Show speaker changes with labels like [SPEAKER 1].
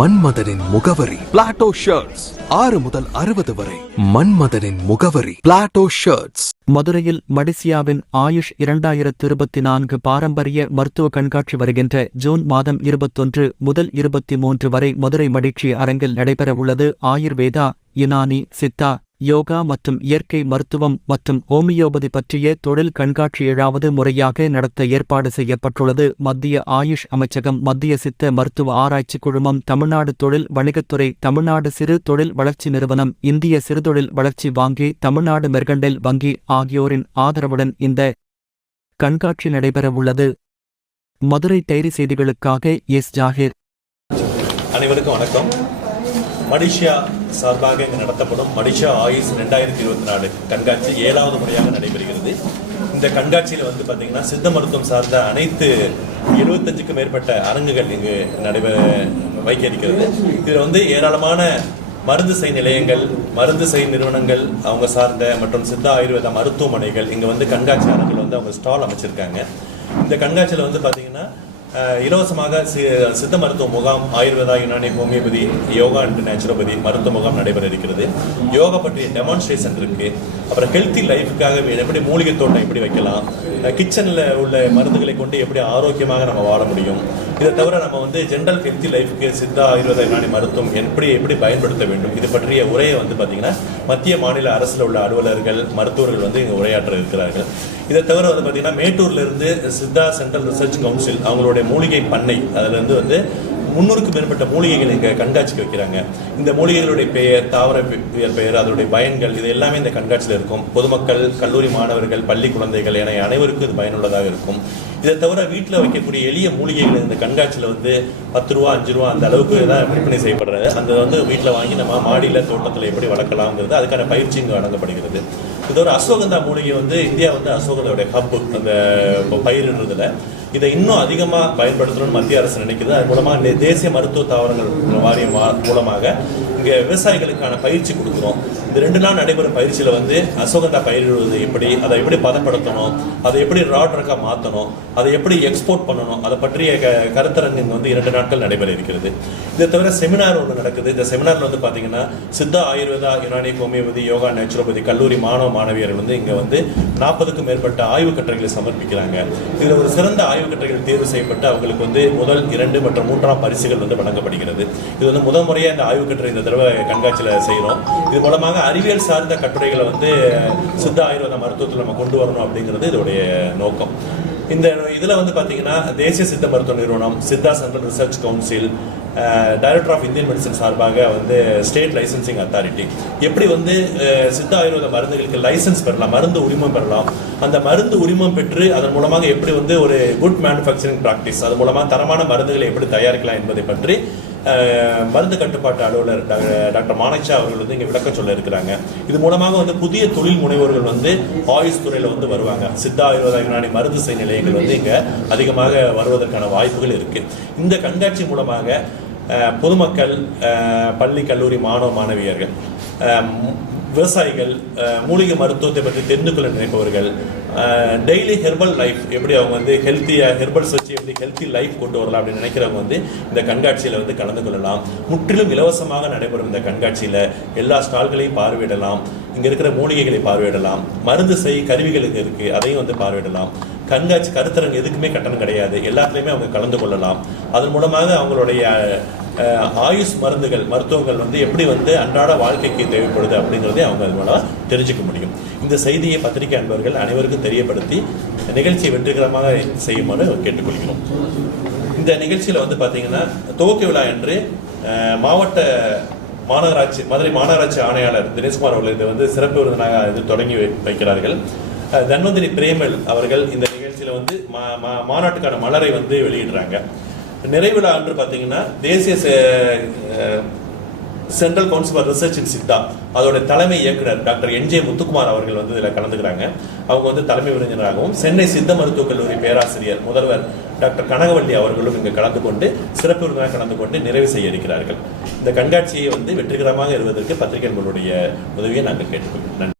[SPEAKER 1] மன்மதனின் முகவரி. Plato shirts ஆறு முதல் அறுபது வரை. மன்மதனின் முகவரி. பிளாட்டோ ஷர்ட்ஸ்
[SPEAKER 2] மதுரையில் மடிசியாவின் ஆயுஷ் இரண்டாயிரத்து இருபத்தி நான்கு பாரம்பரிய மருத்துவ கண்காட்சி வருகின்ற ஜூன் மாதம் இருபத்தொன்று முதல் இருபத்தி மூன்று வரை மதுரை மடிச்சி அரங்கில் நடைபெறவுள்ளது ஆயுர்வேதா யுனானி சித்தா யோகா மற்றும் இயற்கை மருத்துவம் மற்றும் ஹோமியோபதி பற்றிய தொழில் கண்காட்சி ஏழாவது முறையாக நடத்த ஏற்பாடு செய்யப்பட்டுள்ளது. மத்திய ஆயுஷ் அமைச்சகம் மத்திய சித்த மருத்துவ ஆராய்ச்சி குழுமம் தமிழ்நாடு தொழில் வணிகத்துறை தமிழ்நாடு சிறு தொழில் வளர்ச்சி நிறுவனம் இந்திய சிறுதொழில் வளர்ச்சி வங்கி தமிழ்நாடு மெர்கண்டைல் வங்கி ஆகியோரின் ஆதரவுடன் இந்த கண்காட்சி நடைபெறவுள்ளது. மதுரை டைரி செய்திகளுக்காக எஸ். ஜாகிர்.
[SPEAKER 3] அனைவருக்கும் வணக்கம். மடிஷியா சார்பாக இங்கு நடத்தப்படும் மடிஷா ஆயுஸ் ரெண்டாயிரத்தி இருபத்தி நாலு கண்காட்சி ஏழாவது முறையாக நடைபெறுகிறது. இந்த கண்காட்சியில் வந்து பார்த்தீங்கன்னா சித்த மருத்துவம் சார்ந்த அனைத்து எழுபத்தஞ்சுக்கும் மேற்பட்ட அரங்குகள் இங்கு நடைபெற வைக்க இருக்கிறது இதில் வந்து ஏராளமான மருந்து செய் நிலையங்கள் மருந்து செய் நிறுவனங்கள் அவங்க சார்ந்த மற்றும் சித்த ஆயுர்வேத மருத்துவமனைகள் இங்கே வந்து கண்காட்சி அரங்கில் வந்து அவங்க ஸ்டால் அமைச்சிருக்காங்க. இந்த கண்காட்சியில் வந்து பார்த்தீங்கன்னா இலவசமாக சி சித்த மருத்துவ முகாம் Ayurveda Unani homeopathy yoga and naturopathy மருத்துவ முகாம் நடைபெற இருக்கிறது. யோகா பற்றிய டெமான்ஸ்ட்ரேஷன் இருக்கு. அப்புறம் ஹெல்த்தி லைஃபுக்காக எப்படி மூலிகை தோட்டம் எப்படி வைக்கலாம்? கிச்சனில் உள்ள மருந்துகளை கொண்டு எப்படி ஆரோக்கியமாக நம்ம வாழ முடியும்? இதை தவிர நம்ம வந்து ஜென்ரல் ஹெல்த்தி லைஃபுக்கு சித்தா ஆயுர்வேத யுனானி மருத்துவம் எப்படி எப்படி பயன்படுத்த வேண்டும்? இது பற்றிய உரையை வந்து பார்த்தீங்கன்னா மத்திய மாநில அரசில் உள்ள அலுவலர்கள் மருத்துவர்கள் வந்து இங்கே உரையாற்ற இருக்கிறார்கள். இதை தவிர வந்து பார்த்தீங்கன்னா மேட்டூர்லேருந்து சித்தா சென்ட்ரல் ரிசர்ச் கவுன்சில் அவங்களுடைய மூலிகை பண்ணை அதிலிருந்து வந்து முன்னூறுக்கும் மேற்பட்ட மூலிகைகள் இங்கே கண்காட்சிக்கு வைக்கிறாங்க. இந்த மூலிகைகளுடைய பெயர் தாவர பெயர் அதனுடைய பயன்கள் இது எல்லாமே இந்த கண்காட்சியில் இருக்கும். பொதுமக்கள் கல்லூரி மாணவர்கள் பள்ளி குழந்தைகள் என அனைவருக்கும் இது பயனுள்ளதாக இருக்கும். இதை தவிர வீட்டில் வைக்கக்கூடிய எளிய மூலிகைகள் இந்த கண்காட்சியில் வந்து பத்து ரூபா அஞ்சு ரூபா அந்த அளவுக்கு தான் விற்பனை செய்யப்படுறது அந்த வந்து வீட்டில் வாங்கி நம்ம மாடியில் தோட்டத்தில் எப்படி வளர்க்கலாம்ங்கிறது அதுக்கான பயிற்சி இங்கே வழங்கப்படுகிறது. இது ஒரு அசோகந்தா மூலிகை வந்து இந்தியா வந்து அசோகந்தோடைய ஹப் அந்த பயிரிடுறதுல. இதை இன்னும் அதிகமாக பயன்படுத்தணும்னு மத்திய அரசு நினைக்கிறது அது மூலமாக தேசிய மருத்துவ தாவரங்கள் வாரியம் மூலமாக இங்கே விவசாயிகளுக்கான பயிற்சி கொடுக்குறோம். இந்த ரெண்டு நாள் நடைபெறும் பயிற்சியில் வந்து அசோகந்தா பயிரிடுவது எப்படி அதை எப்படி பதப்படுத்தணும் அதை எப்படி ராட் ரக்காக மாற்றணும் அதை எப்படி எக்ஸ்போர்ட் பண்ணணும் அதை பற்றிய க கருத்தரங்கு வந்து இரண்டு நாட்கள் நடைபெற இருக்கிறது. இதை தவிர செமினார் ஒன்று நடக்குது. இந்த செமினார்ல வந்து பார்த்தீங்கன்னா சித்தா ஆயுர்வேதா யுனானி ஹோமியோபதி யோகா நேச்சுரோபதி கல்லூரி மாணவ மாணவியர்கள் வந்து இங்கே வந்து நாற்பதுக்கும் மேற்பட்ட ஆய்வு கட்டுரைகளை சமர்ப்பிக்கிறாங்க. இதில் ஒரு சிறந்த ஆய்வு கட்டுரைகள் தேர்வு செய்யப்பட்டு அவங்களுக்கு வந்து முதல் இரண்டு மற்றும் மூன்றாம் பரிசுகள் வந்து வழங்கப்படுகிறது. இது வந்து முதல் முறையாக இந்த ஆய்வு கட்டுரை இந்த தடவை கண்காட்சியில் செய்கிறோம் இது மூலமாக அறிவியல் சார்ந்த கட்டுரைகளை வந்து சித்த ஆயுர்வேத மருத்துவத்தில் நம்ம கொண்டு வரணும் அப்படிங்கிறது இதோடைய நோக்கம். இந்த இதில் வந்து பார்த்தீங்கன்னா தேசிய சித்த மருத்துவ நிறுவனம் Siddha central research council director of Indian medicine சார்பாக வந்து ஸ்டேட் லைசன்சிங் அத்தாரிட்டி எப்படி வந்து சித்த ஆயுர்வேத மருந்துகளுக்கு லைசன்ஸ் பெறலாம் மருந்து உரிமம் பெறலாம் அந்த மருந்து உரிமம் பெற்று அதன் மூலமாக எப்படி வந்து ஒரு குட் மேனுஃபேக்சரிங் ப்ராக்டிஸ் அது மூலமாக தரமான மருந்துகளை எப்படி தயாரிக்கலாம் என்பதை பற்றி மருந்து கட்டுப்பாட்டு அலுவலர் டாக்டர் டாக்டர் அவர்கள் வந்து இங்கே விளக்கம் சொல்ல இருக்கிறாங்க. இது மூலமாக வந்து புதிய தொழில் முனைவோர்கள் வந்து ஆயுஷ் துறையில் வந்து வருவாங்க. சித்தா ஆயுர்வேத யுனானி மருந்து செய் நிலையங்கள் வந்து இங்கே அதிகமாக வருவதற்கான வாய்ப்புகள் இருக்கு. இந்த கண்காட்சி மூலமாக பொதுமக்கள் பள்ளி கல்லூரி மாணவ மாணவியர்கள் விவசாயிகள் மூலிகை மருத்துவத்தை பற்றி தெரிந்து கொள்ள நினைப்பவர்கள் டெய்லி ஹெர்பல் லைஃப் எப்படி அவங்க வந்து ஹெல்த்தியாக ஹெர்பல்ஸ் வச்சு எப்படி ஹெல்த்தி லைஃப் கொண்டு வரலாம் அப்படின்னு நினைக்கிறவங்க வந்து இந்த கண்காட்சியில் வந்து கலந்து கொள்ளலாம். முற்றிலும் இலவசமாக நடைபெறும் இந்த கண்காட்சியில் எல்லா ஸ்டால்களையும் பார்வையிடலாம். இங்கே இருக்கிற மூலிகைகளை பார்வையிடலாம். மருந்து செய் கருவிகளுக்கு இருக்குது அதையும் வந்து பார்வையிடலாம். கண்காட்சி கருத்தரங்கு எதுக்குமே கட்டணம் கிடையாது. எல்லாத்துலேயுமே அவங்க கலந்து கொள்ளலாம். அதன் மூலமாக அவங்களுடைய ஆயுஷ் மருந்துகள் மருத்துவங்கள் வந்து எப்படி வந்து அன்றாட வாழ்க்கைக்கு தேவைப்படுது அப்படிங்கிறதே அவங்க அது மூலம் தெரிஞ்சுக்க முடியும். இந்த செய்தியை பத்திரிகை அன்பர்கள் அனைவருக்கும் தெரியப்படுத்தி நிகழ்ச்சியை வெற்றிகரமாக செய்யுமாறு கேட்டுக்கொள்கிறோம். இந்த நிகழ்ச்சியில் வந்து பார்த்தீங்கன்னா துவக்க விழா என்று மாவட்ட மாநகராட்சி மதுரை மாநகராட்சி ஆணையாளர் தினேஷ்குமார் அவர்கள் இதை வந்து சிறப்பு விருந்தினாக இது தொடங்கி வை- வைக்கிறார்கள் தன்வந்திரி பிரேமல் அவர்கள் இந்த நிகழ்ச்சியில் வந்து மா- மா- மாநாட்டுக்கான மலரை வந்து வெளியிடுறாங்க. நிறைவிழா அன்று பார்த்தீங்கன்னா தேசிய central council for research in Siddha அதோட தலைமை இயக்குனர் டாக்டர் என் ஜே முத்துக்குமார் அவர்கள் வந்து இதில் கலந்துக்கிறாங்க. அவங்க வந்து தலைமை விருந்தினராகவும் சென்னை சித்த மருத்துவக் கல்லூரி பேராசிரியர் முதல்வர் டாக்டர் கனகவல்லி அவர்களும் இங்கு கலந்து கொண்டு சிறப்பு விருந்தினராக கலந்து கொண்டு நிறைவு செய்ய இருக்கிறார்கள். இந்த கண்காட்சியை வந்து வெற்றிகரமாக இருவதற்கு பத்திரிகைகளுடைய உதவியை நாங்கள் கேட்டுக்கொள்கிறோம். நன்றி.